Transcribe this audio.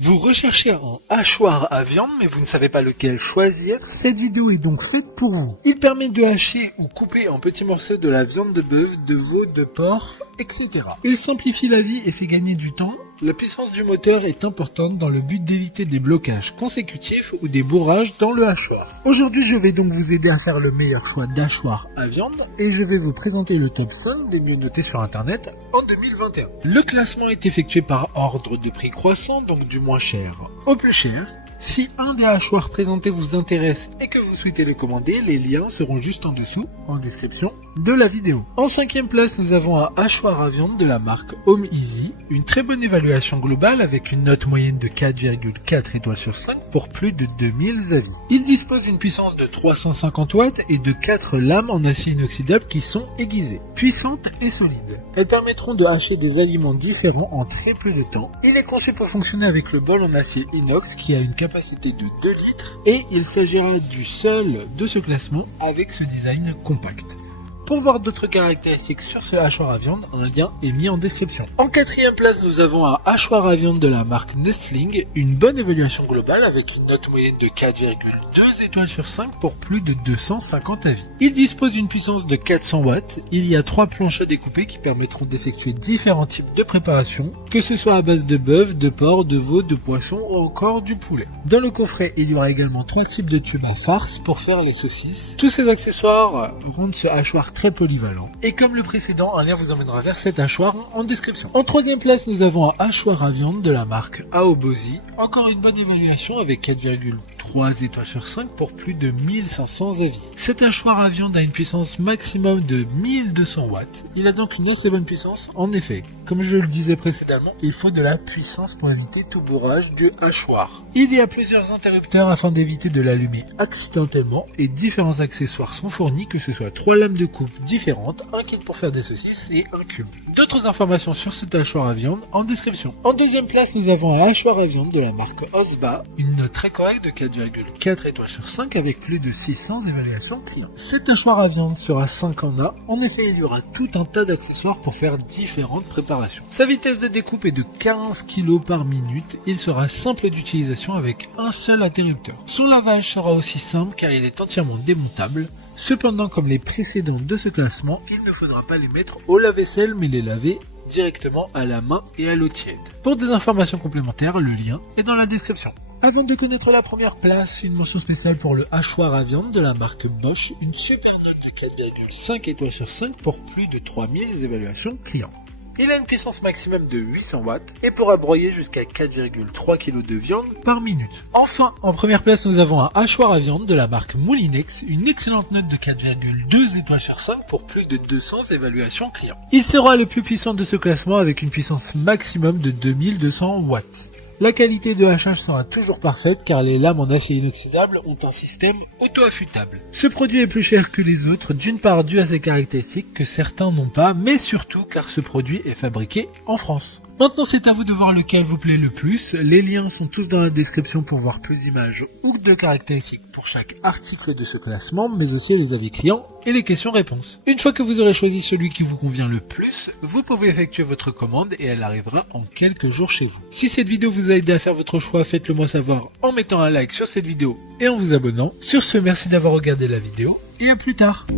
Vous recherchez un hachoir à viande mais vous ne savez pas lequel choisir? Cette vidéo est donc faite pour vous. Il permet de hacher ou couper en petits morceaux de la viande de bœuf, de veau, de porc, etc. Il simplifie la vie et fait gagner du temps. La puissance du moteur est importante dans le but d'éviter des blocages consécutifs ou des bourrages dans le hachoir. Aujourd'hui, je vais donc vous aider à faire le meilleur choix d'hachoir à viande et je vais vous présenter le top 5 des mieux notés sur internet en 2021. Le classement est effectué par ordre de prix croissant, donc du moins cher au plus cher. Si un des hachoirs présentés vous intéresse et que vous souhaitez les commander, les liens seront juste en dessous, en description de la vidéo. En 5e place, nous avons un hachoir à viande de la marque Home Easy. Une très bonne évaluation globale avec une note moyenne de 4,4 étoiles sur 5 pour plus de 2000 avis. Il dispose d'une puissance de 350 watts et de 4 lames en acier inoxydable qui sont aiguisées, puissantes et solides. Elles permettront de hacher des aliments différents en très peu de temps. Il est conçu pour fonctionner avec le bol en acier inox qui a une capacité de 2 litres et il s'agira du seul de ce classement avec ce design compact. Pour voir d'autres caractéristiques sur ce hachoir à viande, un lien est mis en description. En 4e place, nous avons un hachoir à viande de la marque Nestling, une bonne évaluation globale avec une note moyenne de 4,2 étoiles sur 5 pour plus de 250 avis. Il dispose d'une puissance de 400 watts, il y a 3 planches à découper qui permettront d'effectuer différents types de préparations, que ce soit à base de bœuf, de porc, de veau, de poisson ou encore du poulet. Dans le coffret, il y aura également 3 types de tubes à farce pour faire les saucisses. Tous ces accessoires rendent ce hachoir très polyvalent. Et comme le précédent, un lien vous emmènera vers cet hachoir en description. En 3e place, nous avons un hachoir à viande de la marque Aobozi. Encore une bonne évaluation avec 4,3 étoiles sur 5 pour plus de 1500 avis. Cet hachoir à viande a une puissance maximum de 1200 watts. Il a donc une assez bonne puissance en effet. Comme je le disais précédemment, il faut de la puissance pour éviter tout bourrage du hachoir. Il y a plusieurs interrupteurs afin d'éviter de l'allumer accidentellement et différents accessoires sont fournis, que ce soit 3 lames de coupe différentes, un kit pour faire des saucisses et un cube. D'autres informations sur cet hachoir à viande en description. En 2e place, nous avons un hachoir à viande de la marque Osba, une note très correcte de 4,4 étoiles sur 5 avec plus de 600 évaluations clients. Cet hachoir à viande sera 5 en A. En effet, il y aura tout un tas d'accessoires pour faire différentes préparations. Sa vitesse de découpe est de 15 kg par minute. Il sera simple d'utilisation avec un seul interrupteur. Son lavage sera aussi simple car il est entièrement démontable. Cependant, comme les précédents de ce classement, il ne faudra pas les mettre au lave-vaisselle mais les laver directement à la main et à l'eau tiède. Pour des informations complémentaires, le lien est dans la description. Avant de connaître la première place, une mention spéciale pour le hachoir à viande de la marque Bosch, une super note de 4,5 étoiles sur 5 pour plus de 3000 évaluations clients. Il a une puissance maximum de 800 watts et pourra broyer jusqu'à 4,3 kg de viande par minute. Enfin, en première place, nous avons un hachoir à viande de la marque Moulinex, une excellente note de 4,2 étoiles sur 5 pour plus de 200 évaluations clients. Il sera le plus puissant de ce classement avec une puissance maximum de 2200 watts. La qualité de hachage sera toujours parfaite car les lames en acier inoxydable ont un système auto-affûtable. Ce produit est plus cher que les autres, d'une part dû à ses caractéristiques que certains n'ont pas, mais surtout car ce produit est fabriqué en France. Maintenant, c'est à vous de voir lequel vous plaît le plus. Les liens sont tous dans la description pour voir plus d'images ou de caractéristiques pour chaque article de ce classement, mais aussi les avis clients et les questions-réponses. Une fois que vous aurez choisi celui qui vous convient le plus, vous pouvez effectuer votre commande et elle arrivera en quelques jours chez vous. Si cette vidéo vous a aidé à faire votre choix, faites-le moi savoir en mettant un like sur cette vidéo et en vous abonnant. Sur ce, merci d'avoir regardé la vidéo et à plus tard.